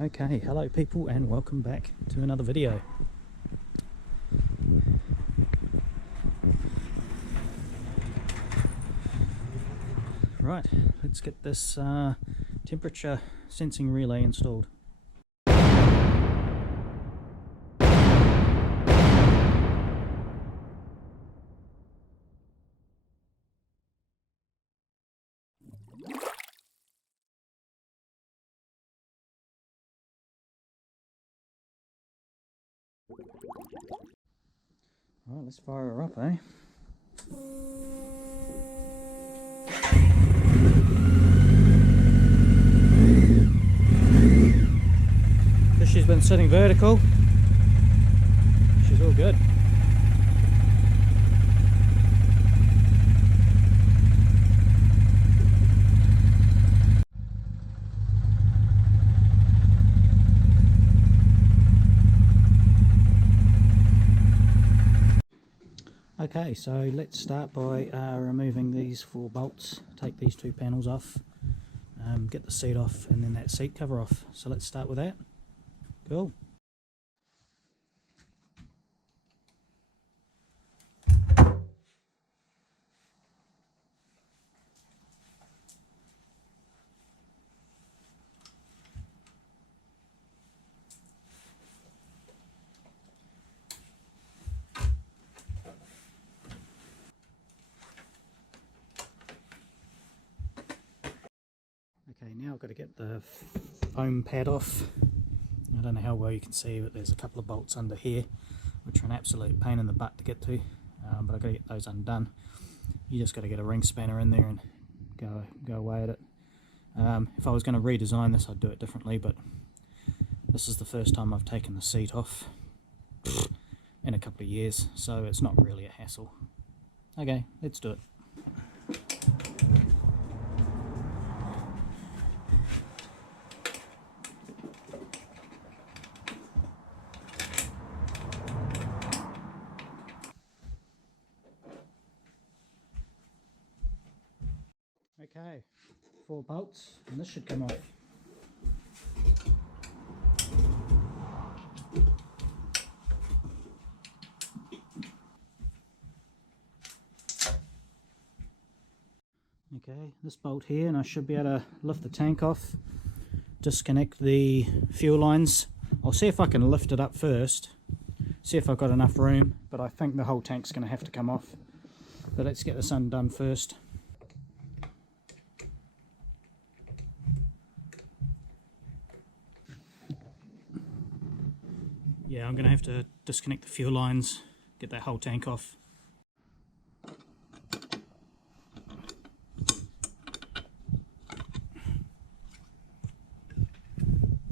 Okay, hello people and welcome back to another video. Right, let's get this temperature sensing relay installed. Right, let's fire her up, eh? Because she's been sitting vertical, she's all good. Okay, so let's start by removing these 4 bolts. Take these 2 panels off, get the seat off, and then that seat cover off. So let's start with that. Cool. Okay, now I've got to get the foam pad off. I don't know how well you can see, but there's a couple of bolts under here which are an absolute pain in the butt to get to, but I've got to get those undone. You just got to get a ring spanner in there and go away at it. If I was going to redesign this, I'd do it differently, but this is the first time I've taken the seat off in a couple of years, so it's not really a hassle. Okay, let's do it. Okay, 4 bolts, and this should come off. Okay, this bolt here, and I should be able to lift the tank off, disconnect the fuel lines. I'll see if I can lift it up first, see if I've got enough room, but I think the whole tank's going to have to come off. But let's get this undone first. Yeah, I'm going to have to disconnect the fuel lines, get that whole tank off.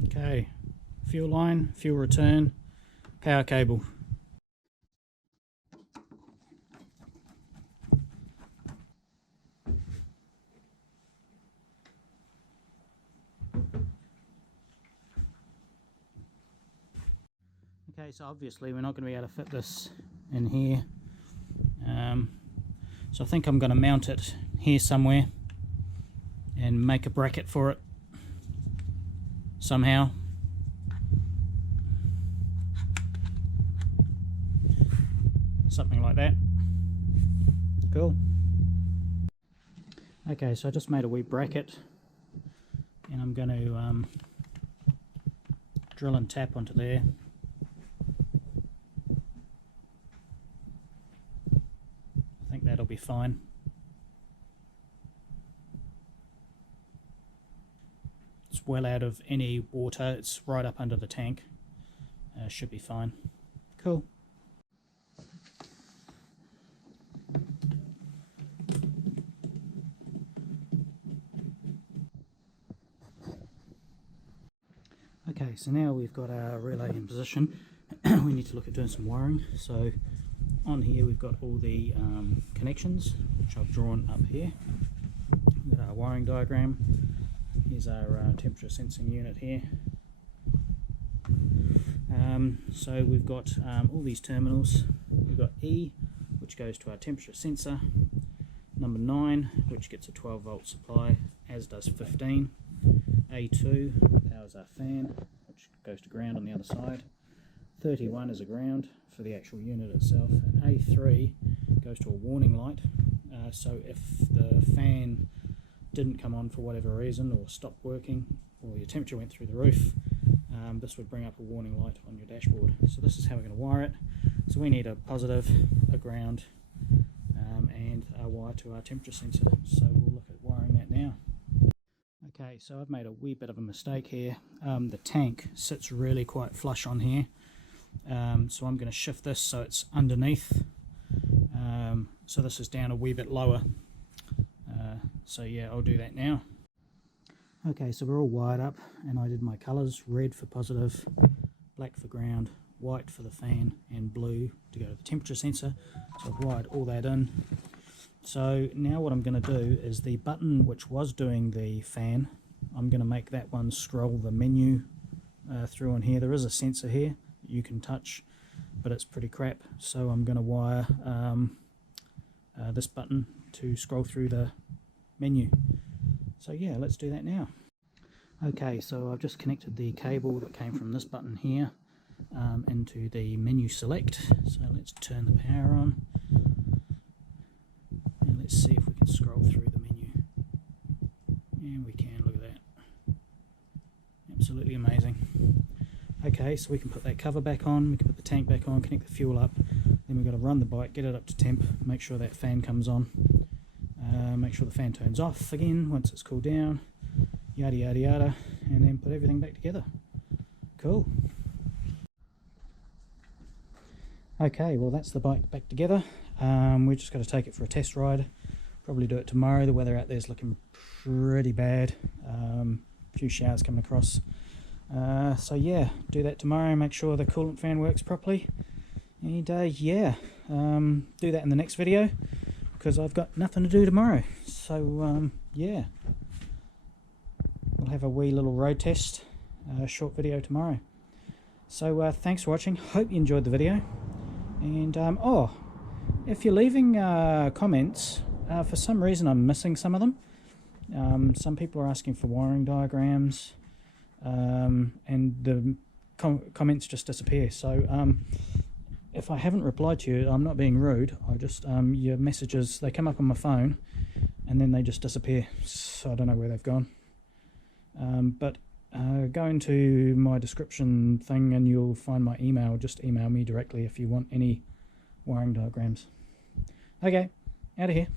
Okay, fuel line, fuel return, power cable. Okay, so obviously we're not going to be able to fit this in here, so I think I'm going to mount it here somewhere and make a bracket for it somehow. Something like that. Cool. Okay, so I just made a wee bracket, and I'm going to drill and tap onto there. I think that'll be fine. It's well out of any water, it's right up under the tank. Should be fine. Cool. Okay, so now we've got our relay in position. We need to look at doing some wiring. So on here we've got all the connections, which I've drawn up here. We've got our wiring diagram. Here's our temperature sensing unit here. So we've got all these terminals. We've got E, which goes to our temperature sensor, number 9, which gets a 12 volt supply, as does 15. A2 powers our fan, which goes to ground on the other side. 31 is a ground for the actual unit itself, and A3 goes to a warning light. So if the fan didn't come on for whatever reason, or stopped working, or your temperature went through the roof, this would bring up a warning light on your dashboard. So this is how we're going to wire it. So we need a positive, a ground, and a wire to our temperature sensor. So we'll look at wiring that now. Okay, so I've made a wee bit of a mistake here. The tank sits really quite flush on here. So I'm going to shift this so it's underneath. So this is down a wee bit lower. So yeah, I'll do that now. Okay, so we're all wired up, and I did my colours: red for positive, black for ground, white for the fan, and blue to go to the temperature sensor. So I've wired all that in. So now what I'm going to do is the button which was doing the fan, I'm going to make that one scroll the menu through on here. There is a sensor here you can touch, but it's pretty crap. So I'm going to wire this button to scroll through the menu. So yeah, let's do that now. Okay, so I've just connected the cable that came from this button here into the menu select. So let's turn the power on, and let's see if we can scroll through the menu. And we can. Look at that, absolutely amazing. Okay, so we can put that cover back on, we can put the tank back on, connect the fuel up, then we've got to run the bike, get it up to temp, make sure that fan comes on, make sure the fan turns off again once it's cooled down, yada yada yada, and then put everything back together. Cool. Okay, well that's the bike back together. We're just got to take it for a test ride, probably do it tomorrow. The weather out there is looking pretty bad, a few showers coming across. So yeah, do that tomorrow, make sure the coolant fan works properly, and yeah, do that in the next video, because I've got nothing to do tomorrow. So yeah, we'll have a wee little road test, short video tomorrow. So thanks for watching, hope you enjoyed the video, and oh, if you're leaving comments, for some reason I'm missing some of them. Some people are asking for wiring diagrams, and the comments just disappear. So if I haven't replied to you, I'm not being rude. I just your messages, they come up on my phone and then they just disappear. So I don't know where they've gone. But go into my description thing and you'll find my email. Just email me directly if you want any wiring diagrams. Okay, out of here.